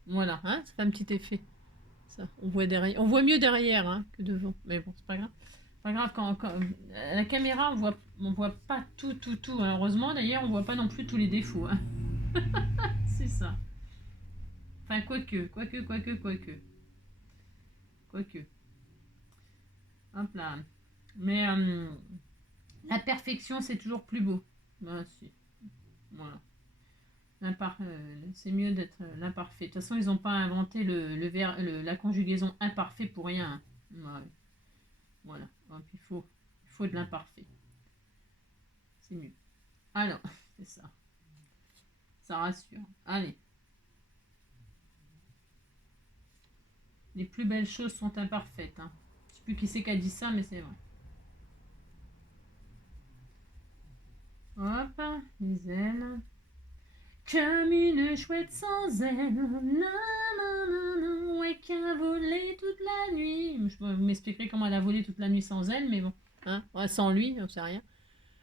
Voilà, hein, ça fait un petit effet. Ça, on voit derrière. On voit mieux derrière hein, que devant. Mais bon, c'est pas grave. Pas grave, quand à la caméra, on voit pas tout. Hein. Heureusement, d'ailleurs, on voit pas non plus tous les défauts. Hein. C'est ça. Enfin, quoique. Hop là. Mais la perfection, c'est toujours plus beau. Bah, si. Voilà. C'est mieux d'être l'imparfait. De toute façon, ils n'ont pas inventé la conjugaison imparfait pour rien. Hein. Ouais. Voilà. Donc, il faut de l'imparfait. C'est mieux. Alors, c'est ça. Ça rassure. Allez. Les plus belles choses sont imparfaites. Hein. Je ne sais plus qui c'est qui a dit ça, mais c'est vrai. Hop, les ailes. Comme une chouette sans ailes, nanana, ouais, qui a volé toute la nuit. Vous m'expliquerez comment elle a volé toute la nuit sans elle, mais bon, hein, ouais, sans lui, on sait rien.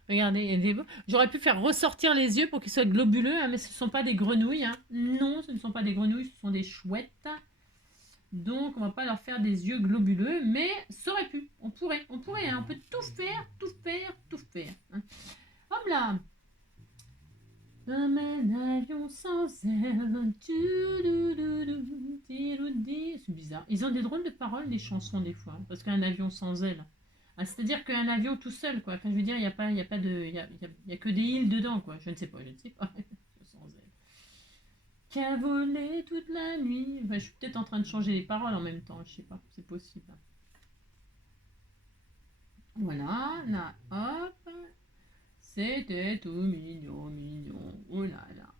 Regardez, j'aurais pu faire ressortir les yeux pour qu'ils soient globuleux, hein, mais ce ne sont pas des grenouilles. Hein. Non, ce ne sont pas des grenouilles, ce sont des chouettes. Donc, on va pas leur faire des yeux globuleux, mais ça aurait pu. On pourrait, hein, on peut tout faire. Hein. Hop là. Comme un avion sans aile. C'est bizarre. Ils ont des drôles de paroles, les chansons, des fois. Parce qu'un avion sans aile. Ah, c'est-à-dire qu'un avion tout seul, quoi. Enfin, je veux dire, il n'y a pas de. Il y a que des îles dedans, quoi. Je ne sais pas. Sans aile. Qui a volé toute la nuit. Enfin, je suis peut-être en train de changer les paroles en même temps. Je sais pas. C'est possible. Voilà. Là, hop. C'était tout mignon. Oh là là.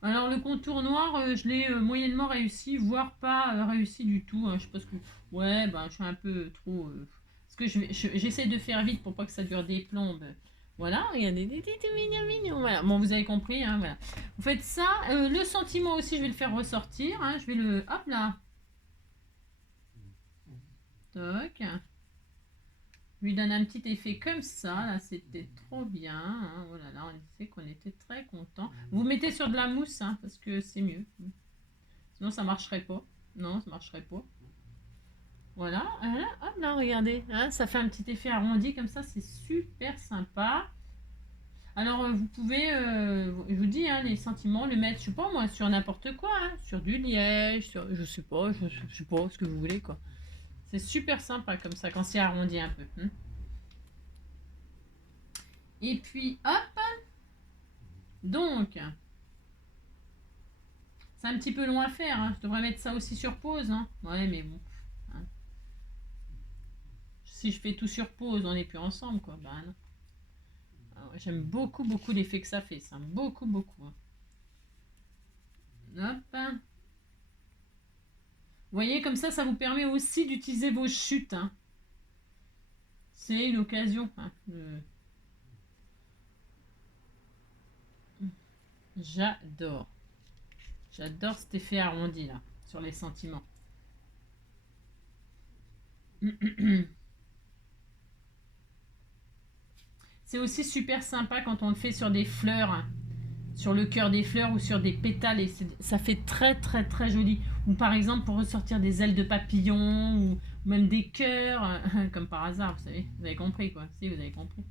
Alors le contour noir, je l'ai moyennement réussi, voire pas réussi du tout. Hein. Je pense que ouais, ben je suis un peu trop. Parce que j'essaie de faire vite pour pas que ça dure des plombes. Voilà, regardez, tout mignon, mignon. Voilà, bon, vous avez compris, hein, voilà. Vous faites ça. Le sentiment aussi, je vais le faire ressortir. Hein, je vais le... Hop là. Toc. Je lui donne un petit effet comme ça. Là, c'était trop bien. Hein, oh là là, on sait qu'on était très content. Vous mettez sur de la mousse, hein, parce que c'est mieux. Sinon, ça marcherait pas. Non, ça marcherait pas. Voilà, hop là, regardez, hein, ça fait un petit effet arrondi comme ça, c'est super sympa. Alors, vous pouvez, je vous dis, hein, les sentiments, le mettre, je sais pas moi, sur n'importe quoi, hein, sur du liège, sur, je sais pas ce que vous voulez, quoi. C'est super sympa comme ça, quand c'est arrondi un peu. Hein. Et puis, hop, donc, c'est un petit peu long à faire, hein. Je devrais mettre ça aussi sur pause, hein. Ouais, mais bon. Hein. Si je fais tout sur pause, on n'est plus ensemble, quoi. Bah non. J'aime beaucoup, beaucoup l'effet que ça fait, ça. Beaucoup, beaucoup. Hop. Vous voyez, comme ça vous permet aussi d'utiliser vos chutes. Hein. C'est une occasion. Hein, J'adore. J'adore cet effet arrondi, là, sur les sentiments. C'est aussi super sympa quand on le fait sur des fleurs. Hein. Sur le cœur des fleurs ou sur des pétales et ça fait très très très joli. Ou par exemple pour ressortir des ailes de papillon ou même des cœurs, comme par hasard, vous savez, vous avez compris quoi. Si vous avez compris.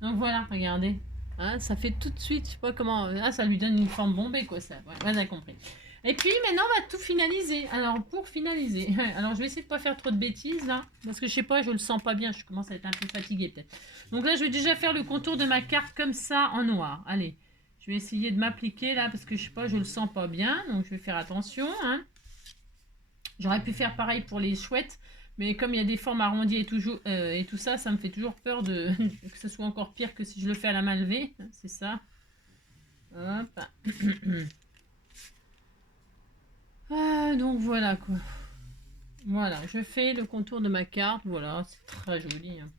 Donc voilà, regardez, hein, ça fait tout de suite, je sais pas comment, ça lui donne une forme bombée quoi ça. Ouais, vous avez compris. Et puis maintenant on va tout finaliser. Alors pour finaliser, alors je vais essayer de pas faire trop de bêtises là, parce que je sais pas, je le sens pas bien, je commence à être un peu fatiguée peut-être. Donc là je vais déjà faire le contour de ma carte comme ça en noir. Allez. Je vais essayer de m'appliquer là parce que je sais pas, je le sens pas bien, donc je vais faire attention. Hein. J'aurais pu faire pareil pour les chouettes, mais comme il y a des formes arrondies et tout ça, ça me fait toujours peur de que ce soit encore pire que si je le fais à la main levée. C'est ça. Hop. Donc voilà quoi. Voilà, je fais le contour de ma carte. Voilà, c'est très joli. Hein.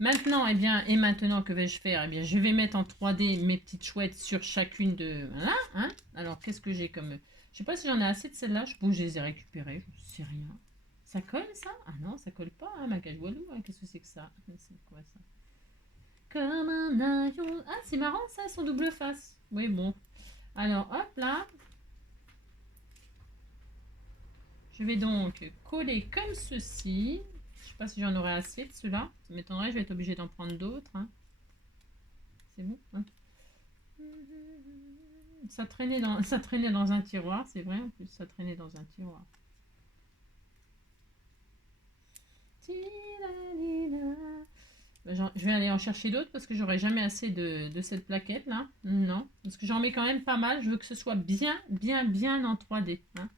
Maintenant, et maintenant, que vais-je faire? Eh bien, je vais mettre en 3D mes petites chouettes sur chacune de... Voilà, hein. Alors, qu'est-ce que j'ai comme... Je sais pas si j'en ai assez de celles-là. Je pense que je les ai récupérées. Je sais rien. Ça colle, ça? Ah non, ça colle pas, hein, ma walou. Hein. Qu'est-ce que c'est que ça? C'est quoi, ça? Comme un avion... Ah, c'est marrant, ça, son double face. Oui, bon. Alors, hop, là. Je vais donc coller comme ceci. Je sais pas si j'en aurai assez de ceux-là. Ça m'étonnerait, je vais être obligée d'en prendre d'autres. Hein. C'est bon hein. Ça traînait dans un tiroir, c'est vrai, en plus ça traînait dans un tiroir. Je vais aller en chercher d'autres parce que j'aurai jamais assez de cette plaquette là. Non, parce que j'en mets quand même pas mal. Je veux que ce soit bien en 3D. Hein.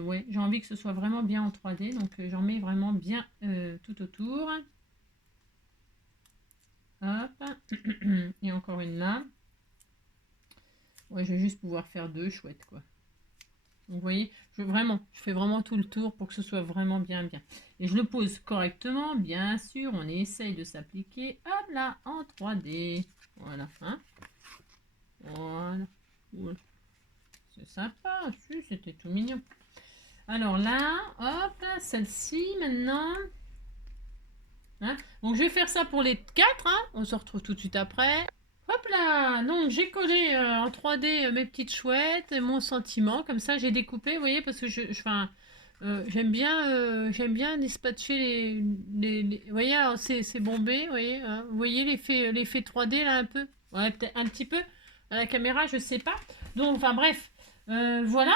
Ouais, j'ai envie que ce soit vraiment bien en 3D, donc j'en mets vraiment bien tout autour. Hop. Et encore une là. Ouais, je vais juste pouvoir faire deux chouettes, quoi. Donc, vous voyez, je fais vraiment tout le tour pour que ce soit vraiment bien. Et je le pose correctement, bien sûr. On essaye de s'appliquer, hop là, en 3D. Voilà, hein. Voilà. C'est sympa, c'était tout mignon. Alors là, hop, celle-ci maintenant. Hein. Donc, je vais faire ça pour les 4, hein. On se retrouve tout de suite après. Hop là, donc j'ai collé en 3D mes petites chouettes et mon sentiment, comme ça j'ai découpé, vous voyez, parce que j'aime bien dispatcher vous voyez, alors c'est bombé, vous voyez l'effet 3D là un peu, ouais peut-être un petit peu à la caméra, je sais pas. Donc enfin bref, voilà.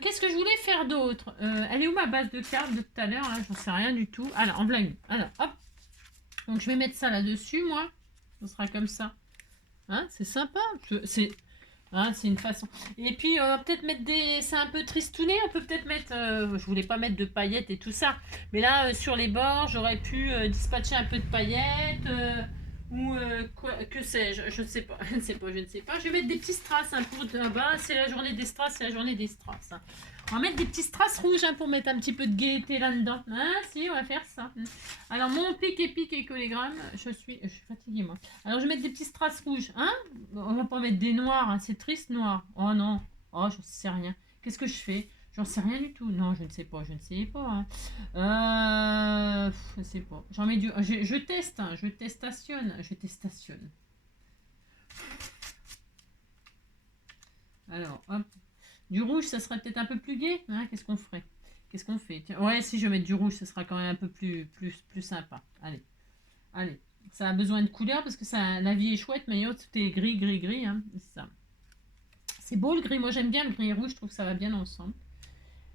Qu'est-ce que je voulais faire d'autre? Elle est où ma base de cartes de tout à l'heure? J'en sais rien du tout. Alors en voilà une. Alors hop, donc je vais mettre ça là-dessus moi, ce sera comme ça. Hein, c'est sympa. C'est une façon. Et puis, peut-être mettre des... C'est un peu tristouné. On peut peut-être mettre... je voulais pas mettre de paillettes et tout ça. Mais là, sur les bords, j'aurais pu dispatcher un peu de paillettes. ou quoi, que sais-je, je ne sais pas, je ne sais pas, je ne sais pas. Je vais mettre des petits strass hein, pour là-bas, c'est la journée des strass, c'est la journée des strass. Hein. On va mettre des petits strass rouges hein, pour mettre un petit peu de gaieté là-dedans. Ah si, on va faire ça. Alors mon pic et pic écolégramme, je suis fatiguée moi. Alors je vais mettre des petits strass rouges, hein. On va pas mettre des noirs, hein. C'est triste noir. Oh non, oh j'en sais rien. Qu'est-ce que je fais? J'en sais rien du tout. Non, je ne sais pas, je ne sais pas. Hein. Je sais pas. J'en mets du. Je teste, hein, je testationne. Je testationne. Alors, hop. Du rouge, ça serait peut-être un peu plus gai. Hein, qu'est-ce qu'on ferait? Qu'est-ce qu'on fait? Tiens, ouais, si je mets du rouge, ça sera quand même un peu plus sympa. Allez, allez. Ça a besoin de couleur parce que ça, la vie est chouette, mais tout est gris, gris, gris. Hein, c'est ça. C'est beau le gris. Moi, j'aime bien le gris et rouge. Je trouve que ça va bien ensemble.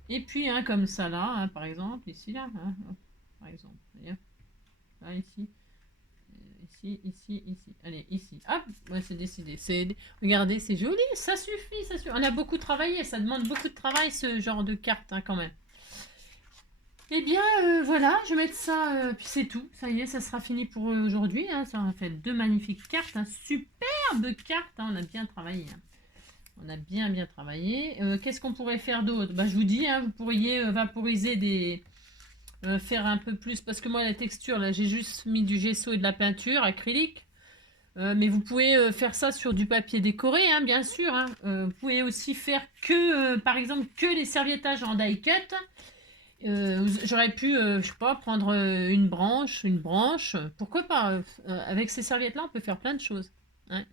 Et puis, hein, comme ça là, hein, par exemple, ici, là. Hein, par exemple. Voyez, là, ici. Ici. Allez, ici. Hop, ouais, c'est décidé. Regardez, c'est joli, ça suffit, ça suffit. On a beaucoup travaillé, ça demande beaucoup de travail, ce genre de carte, hein, quand même. Eh bien, voilà, je vais mettre ça, puis c'est tout. Ça y est, ça sera fini pour aujourd'hui. Hein. Ça a fait 2 magnifiques cartes, hein. Superbe carte, hein. On a bien travaillé. Hein. On a bien travaillé. Qu'est-ce qu'on pourrait faire d'autre? Bah, je vous dis, hein, vous pourriez vaporiser des... faire un peu plus, parce que moi la texture, là j'ai juste mis du gesso et de la peinture acrylique. Mais vous pouvez faire ça sur du papier décoré, hein, bien sûr. Hein. Vous pouvez aussi faire que, par exemple, que les serviettages en die cut. J'aurais pu, je sais pas, prendre une branche. Pourquoi pas avec ces serviettes-là, on peut faire plein de choses. Hein.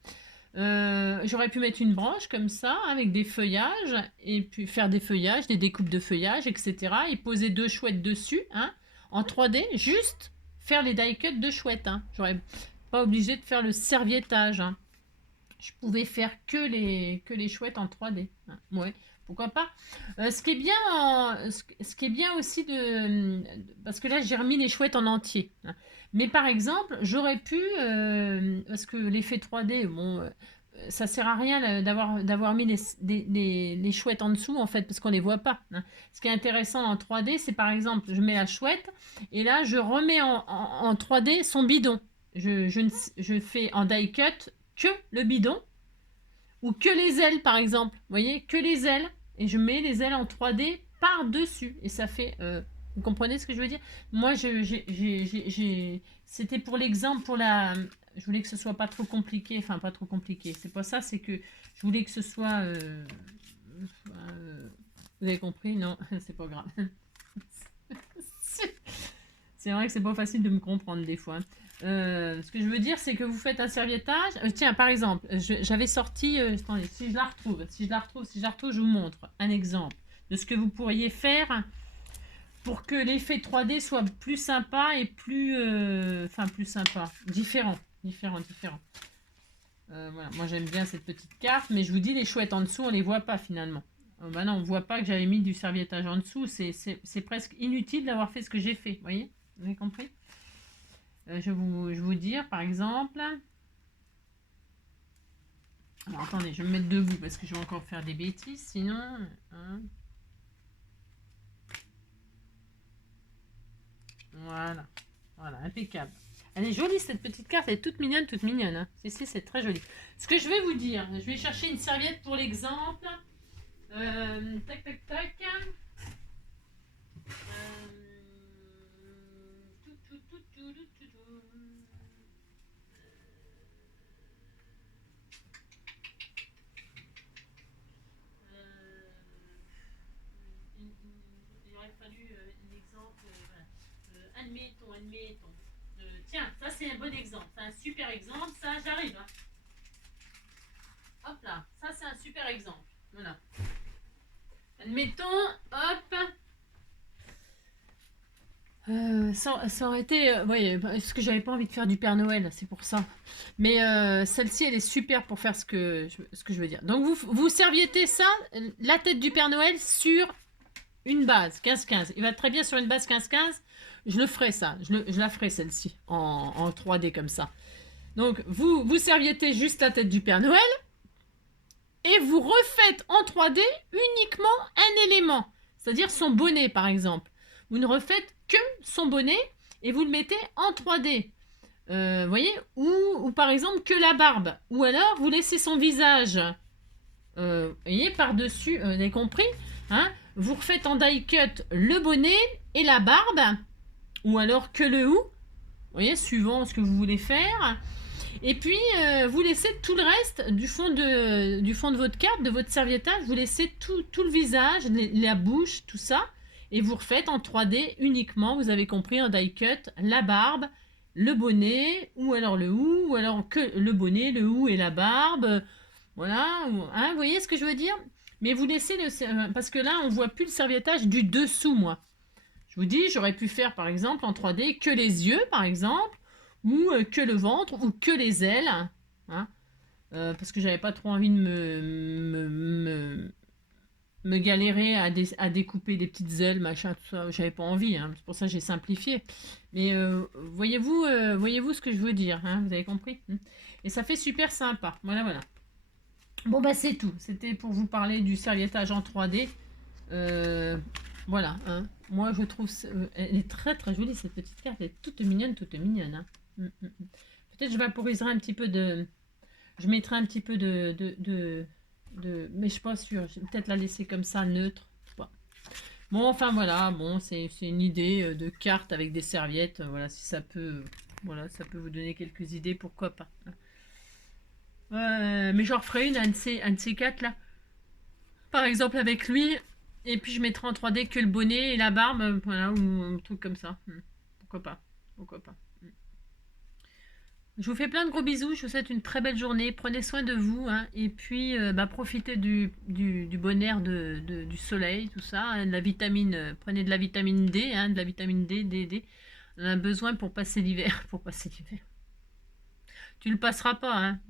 J'aurais pu mettre une branche comme ça, avec des feuillages, et puis faire des feuillages, des découpes de feuillages, etc. Et poser 2 chouettes dessus, hein, en 3D, juste faire les die cut de chouettes. Hein. J'aurais pas obligé de faire le serviettage. Hein. Je pouvais faire que les chouettes en 3D. Hein. Ouais, pourquoi pas. Ce qui est bien aussi parce que là j'ai remis les chouettes en entier. Hein. Mais par exemple, j'aurais pu, parce que l'effet 3D, bon, ça sert à rien d'avoir mis les chouettes en dessous, en fait, parce qu'on les voit pas. Hein. Ce qui est intéressant en 3D, c'est par exemple, je mets la chouette, et là, je remets en 3D son bidon. Je fais en die cut que le bidon, ou que les ailes, par exemple. Vous voyez, que les ailes, et je mets les ailes en 3D par-dessus, et ça fait... vous comprenez ce que je veux dire? Moi, c'était pour l'exemple, je voulais que ce soit pas trop compliqué, enfin pas trop compliqué. C'est pas ça, c'est que je voulais que ce soit... vous avez compris? Non, c'est pas grave. C'est vrai que c'est pas facile de me comprendre des fois. Ce que je veux dire, c'est que vous faites un serviettage. Tiens, par exemple, j'avais sorti... attendez, si je la retrouve, je vous montre un exemple de ce que vous pourriez faire pour que l'effet 3D soit plus sympa et plus... plus sympa. Différent. Voilà. Moi, j'aime bien cette petite carte, mais je vous dis, les chouettes en dessous, on les voit pas finalement. Bah non, on voit pas que j'avais mis du serviettage en dessous. C'est presque inutile d'avoir fait ce que j'ai fait. Vous voyez? Vous avez compris? Je vais vous dire, par exemple... Alors, attendez, je vais me mettre debout parce que je vais encore faire des bêtises, sinon... Hein. Voilà, impeccable. Elle est jolie cette petite carte, elle est toute mignonne. Hein. C'est très joli. Ce que je vais vous dire, je vais chercher une serviette pour l'exemple. Tac. Il aurait fallu un exemple. Admettons. Tiens, ça c'est un bon exemple. C'est un super exemple. Ça, j'arrive. Hein. Hop là. Ça, c'est un super exemple. Voilà. Admettons, hop. Ça aurait été... oui, parce que j'avais pas envie de faire du Père Noël, c'est pour ça. Mais celle-ci, elle est super pour faire ce que je veux dire. Donc, vous serviettez ça, la tête du Père Noël, sur une base 15-15. Il va très bien sur une base 15-15. Je le ferai ça. Je la ferai celle-ci en 3D comme ça. Donc, vous serviettez juste la tête du Père Noël et vous refaites en 3D uniquement un élément. C'est-à-dire son bonnet, par exemple. Vous ne refaites que son bonnet et vous le mettez en 3D. voyez, ou par exemple que la barbe. Ou alors, vous laissez son visage, voyez, par-dessus, vous avez compris, hein? Vous refaites en die cut le bonnet et la barbe, ou alors que le hou, vous voyez, suivant ce que vous voulez faire. Et puis, vous laissez tout le reste du fond de votre carte, de votre serviettage, vous laissez tout le visage, la bouche, tout ça, et vous refaites en 3D uniquement, vous avez compris, en die cut, la barbe, le bonnet, ou alors le hou, ou alors que le bonnet, le hou et la barbe, voilà, hein, vous voyez ce que je veux dire? Mais vous laissez parce que là, on voit plus le serviettage du dessous, moi. Je vous dis, j'aurais pu faire, par exemple, en 3D, que les yeux, par exemple, ou que le ventre, ou que les ailes, hein, parce que j'avais pas trop envie de me galérer à découper des petites ailes, machin, tout ça. J'avais pas envie, hein, c'est pour ça que j'ai simplifié. Mais voyez-vous ce que je veux dire, hein, vous avez compris? Et ça fait super sympa. Voilà, voilà. Bon, bah c'est tout. C'était pour vous parler du serviettage en 3D. Voilà, hein. Moi, je trouve elle est très très jolie cette petite carte. Elle est toute mignonne, toute mignonne, hein. Peut-être je vaporiserai un petit peu de. Je mettrai un petit peu mais je suis pas sûre. Je vais peut-être la laisser comme ça, neutre. Voilà. Bon, enfin voilà. Bon, c'est une idée de carte avec des serviettes. Voilà, si ça peut. Voilà, ça peut vous donner quelques idées, pourquoi pas. Mais j'en referai un de ces quatre là. Par exemple avec lui. Et puis je mettrai en 3D que le bonnet et la barbe. Voilà, ou un truc comme ça. Pourquoi pas. Pourquoi pas. Je vous fais plein de gros bisous, je vous souhaite une très belle journée, prenez soin de vous, hein, et puis profitez du bon air du soleil, tout ça, hein, de la vitamine, prenez de la vitamine D, hein, de la vitamine D. On en a besoin pour passer l'hiver, pour passer l'hiver. Tu le passeras pas, hein,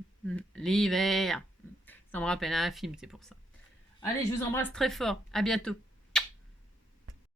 l'hiver. Ça me rappelle un film, c'est pour ça. Allez, je vous embrasse très fort, à bientôt.